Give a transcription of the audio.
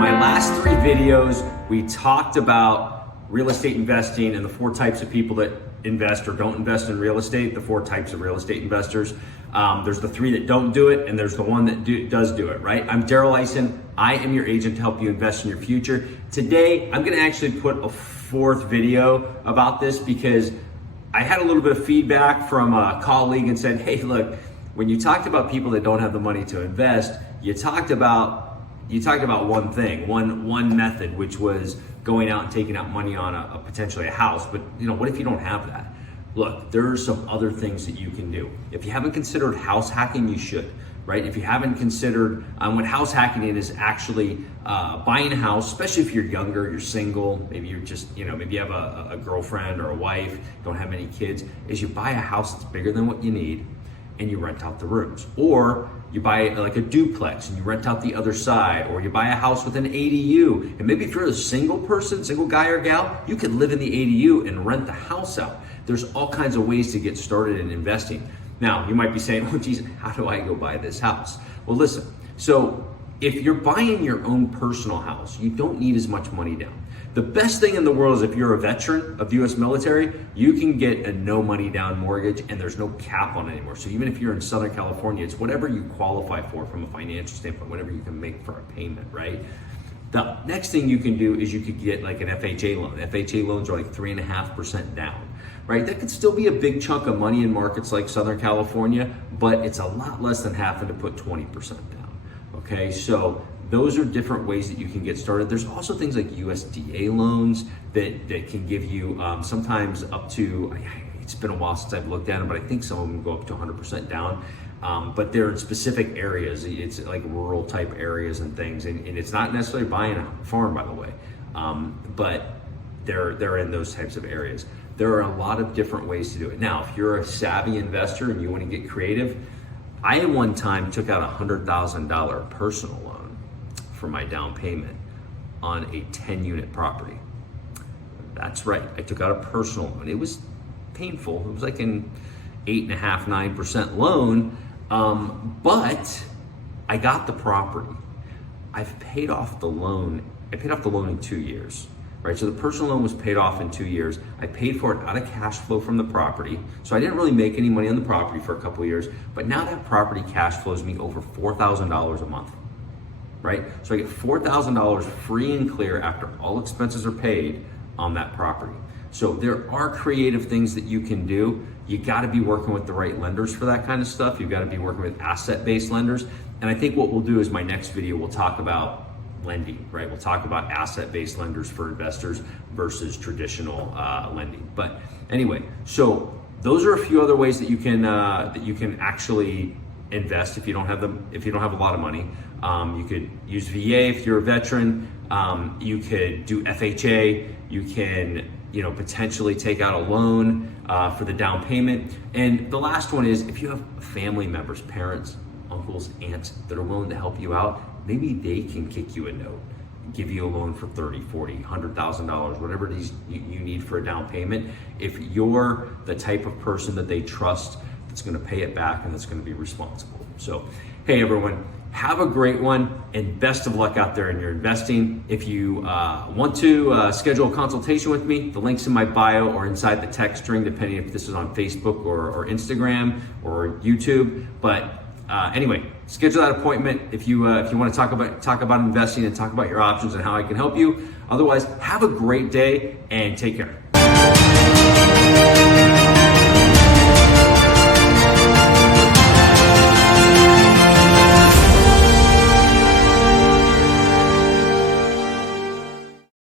my last 3 videos, we talked about real estate investing and the 4 types of people that invest or don't invest in real estate, the 4 types of real estate investors. There's the 3 that don't do it, and there's the 1 that does do it, right? I'm Daryl Eisen. I am your agent to help you invest in your future. Today, I'm gonna actually put a 4th video about this because I had a little bit of feedback from a colleague and said, hey, look, when you talked about people that don't have the money to invest, you talked about one thing, one method, which was going out and taking out money on a potentially a house. But what if you don't have that? Look, there are some other things that you can do. If you haven't considered house hacking, you should, right? If you haven't considered what house hacking is actually buying a house, especially if you're younger, you're single, maybe you're just, maybe you have a girlfriend or a wife, don't have any kids, is you buy a house that's bigger than what you need and you rent out the rooms. Or you buy like a duplex and you rent out the other side, or you buy a house with an ADU. And maybe if you're a single person, single guy or gal, you could live in the ADU and rent the house out. There's all kinds of ways to get started in investing. Now, you might be saying, oh geez, how do I go buy this house? Well, listen, so if you're buying your own personal house, you don't need as much money down. The best thing in the world is if you're a veteran of the US military, you can get a no money down mortgage and there's no cap on it anymore. So even if you're in Southern California, it's whatever you qualify for from a financial standpoint, whatever you can make for a payment, right? The next thing you can do is you could get like an FHA loan. FHA loans are like 3.5% down, right? That could still be a big chunk of money in markets like Southern California, but it's a lot less than having to put 20% down, okay? So those are different ways that you can get started. There's also things like USDA loans that can give you sometimes up to, it's been a while since I've looked at them, but I think some of them go up to 100% down. But they're in specific areas. It's like rural type areas and things. And it's not necessarily buying a farm, by the way, but they're in those types of areas. There are a lot of different ways to do it. Now, if you're a savvy investor and you want to get creative, I at one time took out a $100,000 personal loan for my down payment on a 10-unit property. That's right, I took out a personal loan. It was painful. It was like an 8.5%, 9% loan, but I got the property. I've paid off the loan. I paid off the loan in 2 years, right? So the personal loan was paid off in 2 years. I paid for it out of cash flow from the property. So I didn't really make any money on the property for a couple of years, but now that property cash flows me over $4,000 a month. Right? So I get $4,000 free and clear after all expenses are paid on that property. So there are creative things that you can do. You got to be working with the right lenders for that kind of stuff. You've got to be working with asset-based lenders. And I think what we'll do is my next video, we'll talk about lending, right? We'll talk about asset-based lenders for investors versus traditional lending. But anyway, so those are a few other ways that you can actually invest if you don't have a lot of money. You could use VA if you're a veteran. You could do FHA. You can, potentially take out a loan for the down payment. And the last one is if you have family members, parents, uncles, aunts that are willing to help you out, maybe they can kick you a note, give you a loan for $30,000, $40,000, $100,000, whatever it is you need for a down payment. If you're the type of person that they trust, that's going to pay it back and that's going to be responsible. So, hey everyone, have a great one and best of luck out there in your investing. If you want to schedule a consultation with me, the link's in my bio or inside the text string, depending if this is on Facebook or Instagram or YouTube. But anyway, schedule that appointment if you want to talk about investing and talk about your options and how I can help you. Otherwise, have a great day and take care.